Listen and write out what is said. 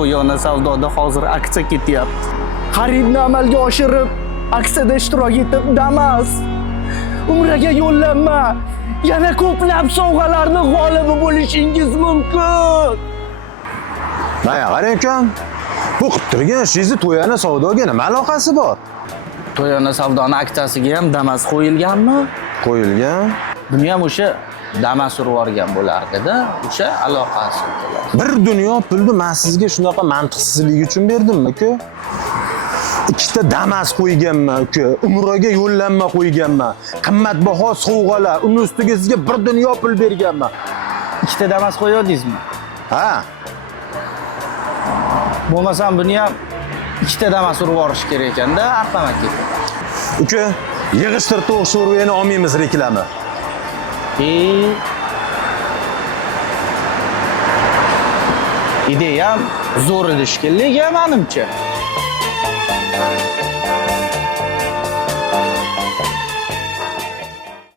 To'yona savdoda hozir aksiya ketyapti. Xaridni amalga oshirib, aksiyada ishtirok etib, Damas, Umraga yo'llanma, yana ko'plab sovg'alarning g'olibi bo'lishingiz mumkin. Mana qarang ukam, bu qilib turgan ishingizni To'yona savdoga nima aloqasi bor? To'yona savdoni aksiyasiga ham Damas qo'yilganmi? Qo'yilgan. Buni ham o'sha Damas urib yuborgan bo'lardi-da, o'sha aloqasi. Bir dunyo pulni men sizga shunaqa mantiqsizlik uchun berdimmi, uka? Ikkita Damas qo'yganman, uka. Umraga yo'llanma qo'yganman. Qimmatbaho sovg'alar, uni ustiga sizga bir dunyo pul berganman. Ikkita Damas qo'yardingizmi? Ha? Bo'lmasam buni ham ikkita Damas urib yuborish kerak ekanda, avtomat ketdi. Uka, yig'ishtir to'q sho'rvani olmaymiz reklama. Ideyam zo'r edi shekilli, menimcha.